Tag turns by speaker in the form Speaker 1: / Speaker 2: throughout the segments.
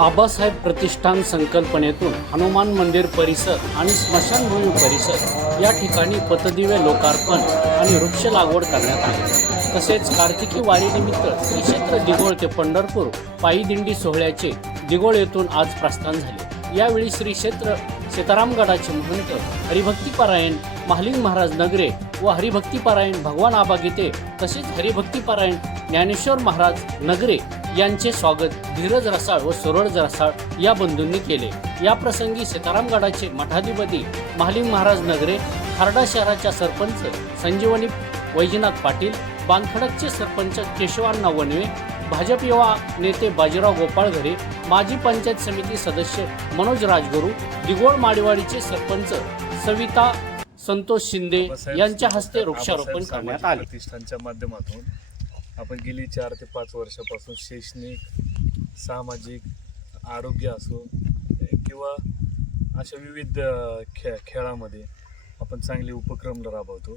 Speaker 1: आबासाहेब प्रतिष्ठान संकल्पनेतून हनुमान मंदिर परिसर आणि स्मशानभूमी परिसर या ठिकाणी पतदिवे लोकार्पण आणि वृक्ष लागवड करण्यात आली. तसेच कार्तिकी वारीनिमित्त श्री क्षेत्र दिघोळ ते पंढरपूर पायी दिंडी सोहळ्याचे दिघोळ येथून आज प्रस्थान झाले. यावेळी श्री क्षेत्र सीतारामगडाचे महंत हरिभक्तीपरायण महालिंग महाराज नगरे व हरिभक्तीपरायण भगवान आबा गीते तसेच हरिभक्तीपरायण ज्ञानेश्वर महाराज नगरे यांचे स्वागत धीरज रसाळ व सरोज रसाळ या बंधूंनी केले. या प्रसंगी सीतारामगडाचे मठाधिपती महालिंग महाराज नगरे खारडा शहराच्या सरपंच संजीवनी वैजनाथ पाटील बांधखडकचे सरपंच केशवांना वनवे भाजप युवा नेते बाजीराव गोपाळघरे माजी पंचायत समिती सदस्य मनोज राजगुरू दिगोळ माडीवाडीचे सरपंच सविता संतोष शिंदे यांच्या हस्ते वृक्षारोपण करण्यात आले.
Speaker 2: प्रतिष्ठानच्या माध्यमातून आपण गेली चार ते पाच वर्षापासून शैक्षणिक सामाजिक आरोग्य असो किंवा अशा विविध खेळ खे खेळामध्ये आपण चांगले उपक्रम राबवतो.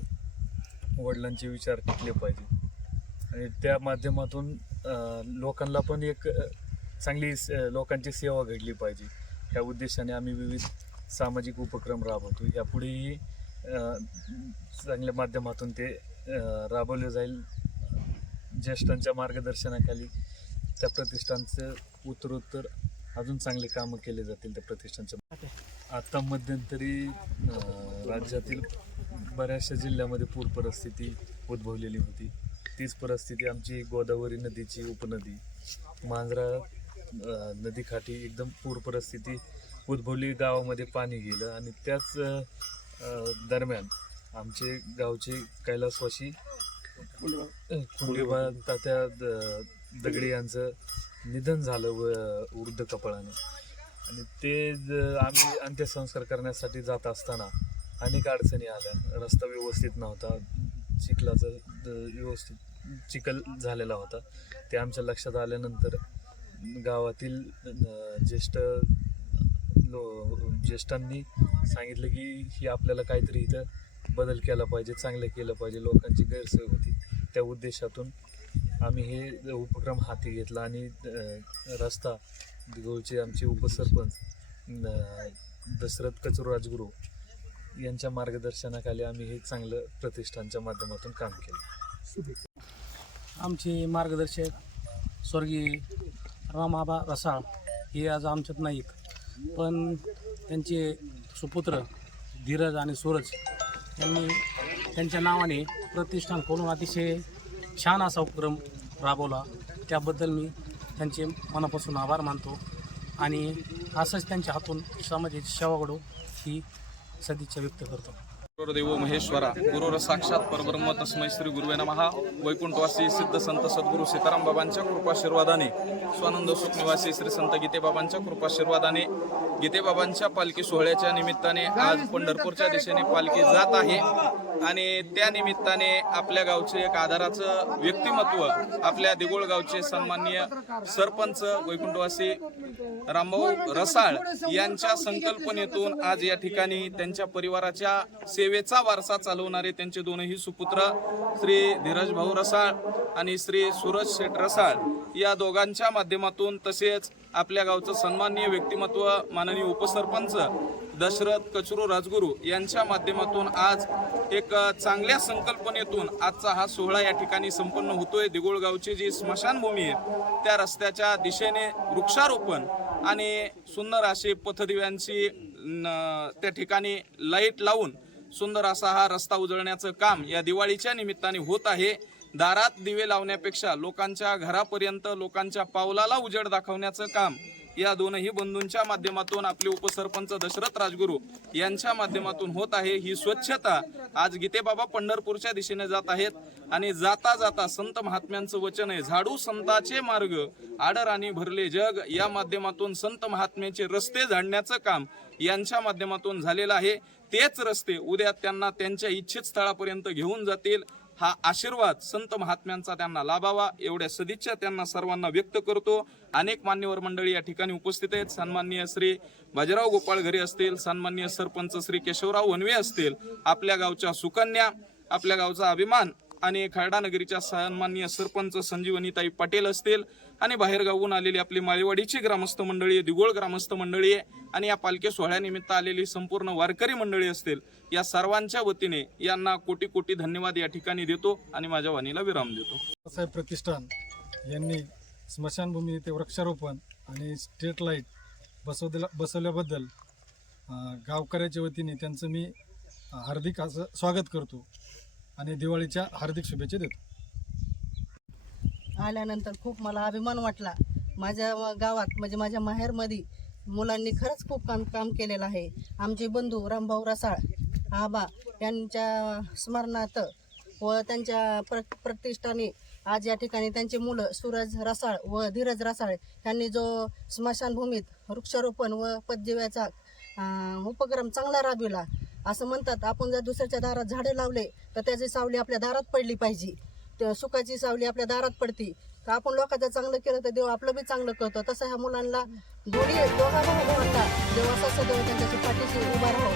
Speaker 2: वडिलांचे विचार टिकले पाहिजे. आणि त्या माध्यमातून लोकांना पण एक चांगली लोकांची सेवा घडली पाहिजे. ह्या उद्देशाने आम्ही विविध सामाजिक उपक्रम राबवतो. यापुढेही चांगल्या माध्यमातून ते राबवले जाईल. ज्येष्ठांच्या मार्गदर्शनाखाली त्या प्रतिष्ठानचं उत्तरोत्तर अजून चांगले कामं केले जातील त्या प्रतिष्ठानच्या आता मध्यंतरी राज्यातील बऱ्याचशा जिल्ह्यामध्ये पूर परिस्थिती उद्भवलेली होती. तीच परिस्थिती आमची गोदावरी नदीची उपनदी मांजरा नदीकाठी एकदम पूर परिस्थिती उद्भवली गावामध्ये पाणी गेलं आणि त्याच दरम्यान आमचे गावचे कैलासवाशी कुंडीबा तात्या द- दगडे यांचं निधन झालं व वृद्ध कपाळाने. आणि ते ज- आम्ही अंत्यसंस्कार करण्यासाठी जात असताना अनेक अडचणी आल्या. रस्ता व्यवस्थित नव्हता. चिखलाचं द- व्यवस्थित चिखल झालेला होता. ते आमच्या लक्षात आल्यानंतर गावातील ज्येष्ठ लो ज्येष्ठांनी सांगितलं की ही आपल्याला काहीतरी इथं बदल केला पाहिजे चांगलं केलं पाहिजे लोकांची गैरसोय होती. त्या उद्देशातून आम्ही हे उपक्रम हाती घेतला आणि रस्ता दिगोळचे आमचे उपसरपंच दशरथ कचरू राजगुरू यांच्या मार्गदर्शनाखाली आम्ही हे चांगलं प्रतिष्ठानच्या माध्यमातून काम केलं.
Speaker 3: आमचे मार्गदर्शक स्वर्गीय रामाबा रसाळ हे आज आमच्यात नाहीत पण त्यांचे सुपुत्र धीरज आणि सूरज यांनी त्यांच्या नावाने प्रतिष्ठान खोलून अतिशय छान असा उपक्रम राबवला. त्याबद्दल मी त्यांचे मनापासून आभार मानतो आणि असंच त्यांच्या हातून समाजाची सेवा घडो ही सदिच्छा व्यक्त करतो.
Speaker 4: गुरुदेव महेश्वरा गुरुर साक्षात परब्रह्म तस्मै श्री गुरुवे नमहा वैकुंठवासी सिद्ध संत सद्गुरू सीताराम बाबांच्या कृपाशीर्वादाने स्वानंद सुखनिवासी श्री संत गीतेबाबांच्या कृपाशीर्वादाने गीतेबाबांच्या पालखी सोहळ्याच्या निमित्ताने आज पंढरपूरच्या दिशेने पालखी जात आहे. आणि त्या निमित्ताने आपल्या गावचे एक आधाराचं व्यक्तिमत्व आपल्या दिगोळ गावचे सन्माननीय सरपंच वैकुंठवासी रामभाऊ रसाळ यांच्या संकल्पनेतून आज या ठिकाणी त्यांच्या परिवाराच्या सेवेचा वारसा चालवणारे त्यांचे दोनही सुपुत्र श्री धीरज भाऊ रसाळ आणि श्री सूरज शेठ रसाळ या दोघांच्या माध्यमातून तसेच आपल्या गावचं सन्माननीय व्यक्तिमत्व माननीय उपसरपंच दशरथ कचरू राजगुरू यांच्या माध्यमातून आज एक चांगल्या संकल्पनेतून आजचा हा सोहळा या ठिकाणी संपन्न होतोय. दिगोळगावची जी स्मशानभूमी आहे त्या रस्त्याच्या दिशेने वृक्षारोपण आणि सुंदर अशी पथदिव्यांची न- त्या ठिकाणी लाइट लावून सुंदर असा हा रस्ता उजळण्याचं काम या दिवाळीच्या निमित्ताने होत आहे. दारात दिवे लावण्यापेक्षा लोकांच्या घरापर्यंत लोकांच्या पावलाला उजेड दाखवण्याचं काम या दोनही बंधूंच्या माध्यमातून आपले उपसरपंच दशरथ राजगुरू यांच्या माध्यमातून होत आहे ही स्वच्छता. आज गीतेबाबा पंढरपूरच्या दिशेने जात आहेत आणि जाता जाता संत महात्म्यांचं वचन आहे. झाडू संताचे मार्ग आडराने भरले जग. या माध्यमातून संत महात्म्याचे रस्ते झाडण्याचं काम यांच्या माध्यमातून झालेलं आहे. तेच रस्ते उद्या त्यांना त्यांच्या इच्छित स्थळापर्यंत घेऊन जातील. हा आशीर्वाद संत महात्म्यांचा त्यांना लाभावा एवढ्या सदिच्छा त्यांना सर्वांना व्यक्त करतो. अनेक मान्यवर मंडळी या ठिकाणी उपस्थित आहेत. सन्माननीय श्री बाजीराव गोपाळ घरे असतील सन्माननीय सरपंच श्री केशवराव वनवे असतील आपल्या गावच्या सुकन्या आपल्या गावचा अभिमान आणि खरडानगरीच्या सन्माननीय सरपंच संजीवनीताई पाटील असतील आणि बाहेरगावून आलेली आपली माळीवाडीची ग्रामस्थ मंडळी आहे दिगोळ ग्रामस्थ मंडळी आहे आणि या पालखी सोहळ्यानिमित्त आलेली संपूर्ण वारकरी मंडळी असतील या सर्वांच्या वतीने यांना कोटी कोटी धन्यवाद या ठिकाणी देतो आणि माझ्या वाणीला विराम देतो.
Speaker 5: साहेब प्रतिष्ठान यांनी स्मशानभूमी येथे वृक्षारोपण आणि स्ट्रीट लाइट बसवल्या बसवल्याबद्दल गावकऱ्याच्या वतीने त्यांचं मी हार्दिक असं स्वागत करतो. आणि दिवाळीच्या हार्दिक शुभेच्छा देतो.
Speaker 6: आल्यानंतर खूप मला अभिमान वाटला. माझ्या गावात म्हणजे माझ्या माहेरमध्ये मुलांनी खरंच खूप काम काम केलेलं आहे. आमचे बंधू रामभाऊ रसाळ आबा यांच्या स्मरणार्थ व त्यांच्या प्र प्रतिष्ठाने आज या ठिकाणी त्यांची मुलं सूरज रसाळ व धीरज रसाळ यांनी जो स्मशानभूमीत वृक्षारोपण व पदजीव्याचा उपक्रम चांगला राबविला असं म्हणतात आपण जर दुसऱ्याच्या दारात झाडे लावले तर त्याची सावली आपल्या दारात पडली पाहिजे. तर सुखाची सावली आपल्या दारात पडती. तर आपण लोकांचं चांगलं केलं तर देव आपलं बी चांगलं करतो. तसं ह्या मुलांना दोन्ही दोघा भाऊ भावांना देव असा देव त्यांच्याशी पाठीशी उभा राहो.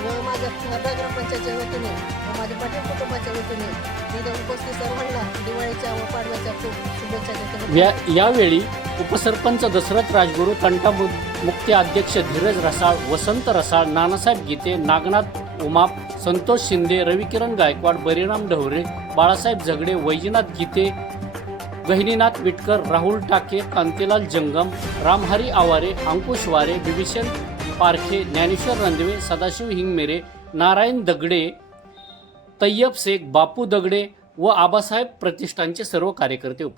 Speaker 6: व माझ्या खरडा ग्रामपंचायतच्या वतीने व माझ्या पाटील कुटुंबाच्या वतीने इथं उपस्थित सर्वांना दिवाळीच्या व पाडव्याच्या खूप शुभेच्छा देतो.
Speaker 1: या यावेळी उपसरपंच दशरथ राजगुरू तंटा मुख्य अध्यक्ष धीरज रसाळ वसंत रसाळ नानासाहेब गीते नागनाथ उमाप संतोष शिंदे रविकिरण गायकवाड बरीराम ढवरे बाळासाहेब झगडे वैजनाथ गीते गहिनीनाथ विटकर राहुल टाके कांतीलाल जंगम रामहरी आवारे अंकुश वारे विभीषण पारखे ज्ञानेश्वर रंधवे सदाशिव हिंगमेरे नारायण दगडे तय्यब शेख बापू दगडे व आबासाहेब प्रतिष्ठानचे सर्व कार्यकर्ते उप